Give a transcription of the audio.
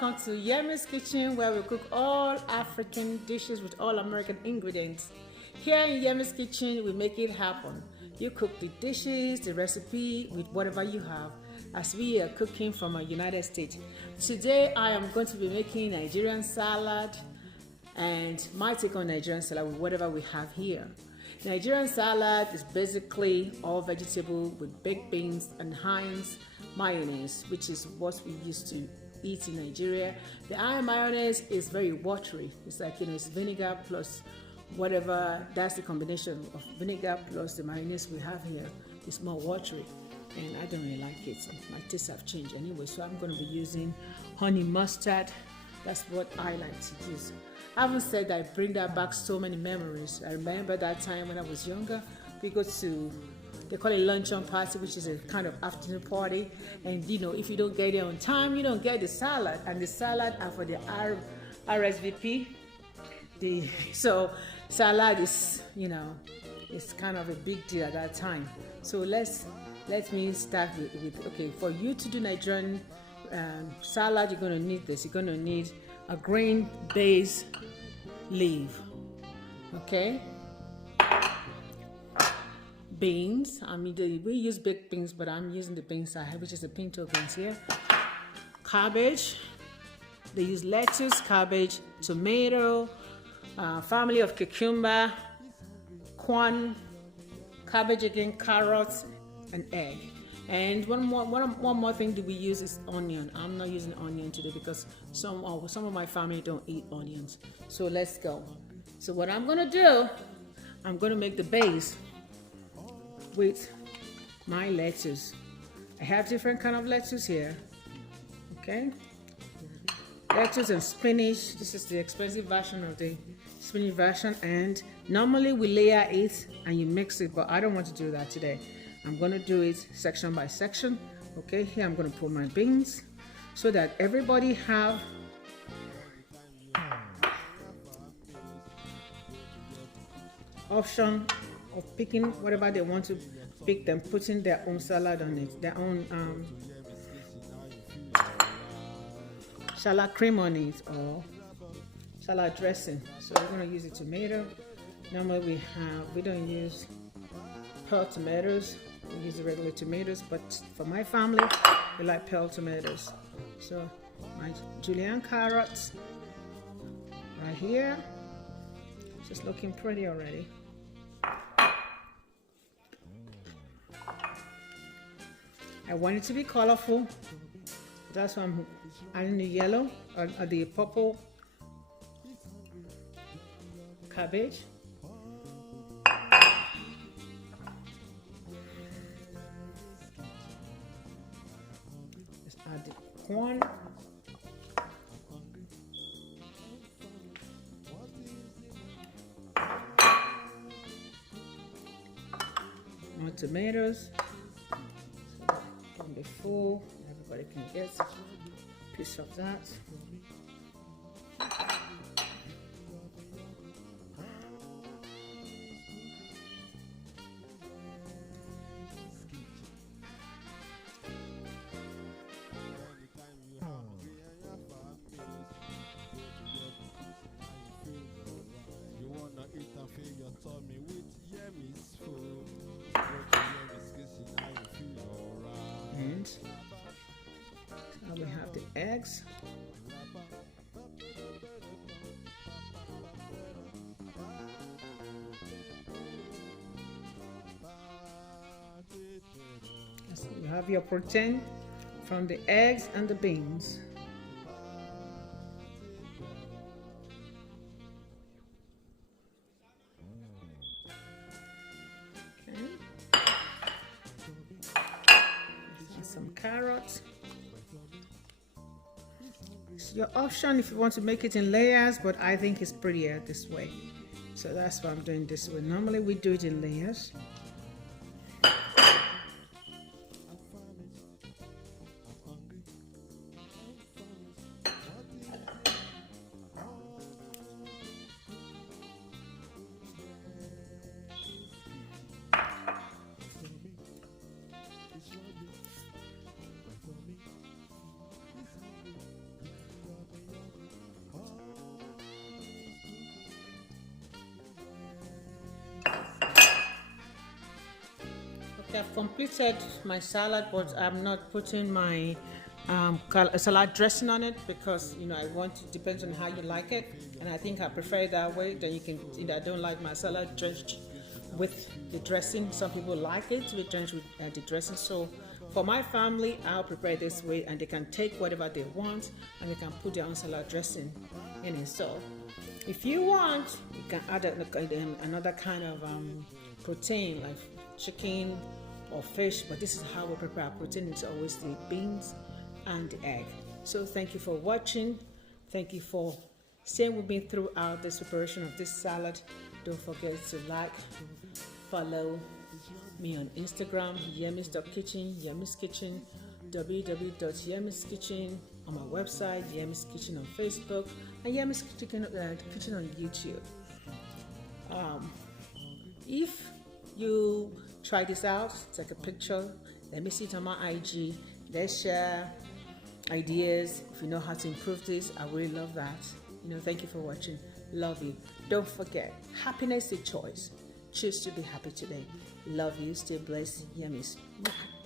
welcome to Yemizkitchen, where we cook all African dishes with all American ingredients. Here in Yemizkitchen, we make it happen. You cook the dishes, the recipe with whatever you have, as we are cooking from a United States. Today, I am going to be making Nigerian salad and my take on Nigerian salad with whatever we have here. Nigerian salad is basically all vegetable with baked beans and Heinz mayonnaise, which is what we used to eat in Nigeria. The Heinz mayonnaise is very watery. It's like, it's vinegar plus whatever. That's the combination of vinegar plus the mayonnaise we have here. It's more watery, and I don't really like it. So my tastes have changed anyway, so I'm going to be using honey mustard. That's what I like to use. I haven't said that I bring that back so many memories. I remember that time when I was younger. We go to, they call it luncheon party, which is a kind of afternoon party. And if you don't get there on time, you don't get the salad. And the salad are for the RSVP. So salad is, it's kind of a big deal at that time. So let me start with okay, for you to do Nigerian salad, you're going to need this. You're going to need a green-based leaf, okay? Beans. We use baked beans, but I'm using the beans I have, which is the pinto beans here. Cabbage. They use lettuce, cabbage, tomato, family of cucumber, corn, cabbage again, carrots, and egg. And one more thing that we use is onion. I'm not using onion today because some of my family don't eat onions. So let's go. So what I'm gonna do, I'm gonna make the base with my lettuce. I have different kind of lettuce here. Okay, lettuce and spinach. This is the expensive version of the spinach version, and normally we layer it and you mix it, but I don't want to do that today. I'm going to do it section by section. Okay, here I'm going to put my beans so that everybody have option of picking whatever they want to pick, them putting their own salad on it, their own salad cream on it or salad dressing. So we're going to use a tomato. Normally we don't use pearl tomatoes. We use the regular tomatoes, but for my family, we like pearl tomatoes. So my julienne carrots right here, just looking pretty already. I want it to be colorful. That's why I'm adding the yellow or the purple cabbage. Add the corn, more tomatoes, so it can be full, everybody can get a piece of that. And now we have the eggs. So you have your protein from the eggs and the beans. Some carrots. It's your option if you want to make it in layers, but I think it's prettier this way. So that's why I'm doing this way. Normally we do it in layers. I've completed my salad, but I'm not putting my salad dressing on it because I want to. Depends on how you like it, and I think I prefer it that way. Then you can. I don't like my salad drenched with the dressing. Some people like it to be drenched with the dressing. So for my family, I'll prepare this way, and they can take whatever they want, and they can put their own salad dressing in it. So if you want, you can add another kind of protein like chicken or fish, but this is how we prepare our protein. It's always the beans and the egg. So thank you for watching. Thank you for staying with me throughout this preparation of this salad. Don't forget to like, follow me on Instagram, Yemizkitchen, www.yemizkitchen, on my website, Yemizkitchen on Facebook, and Yemizkitchen on YouTube. If you try this out, take a picture, let me see it on my IG, let's share ideas. If you know how to improve this, I really love that. Thank you for watching. Love you. Don't forget, happiness is a choice. Choose to be happy today. Love you. Stay blessed. Yemis. Bye.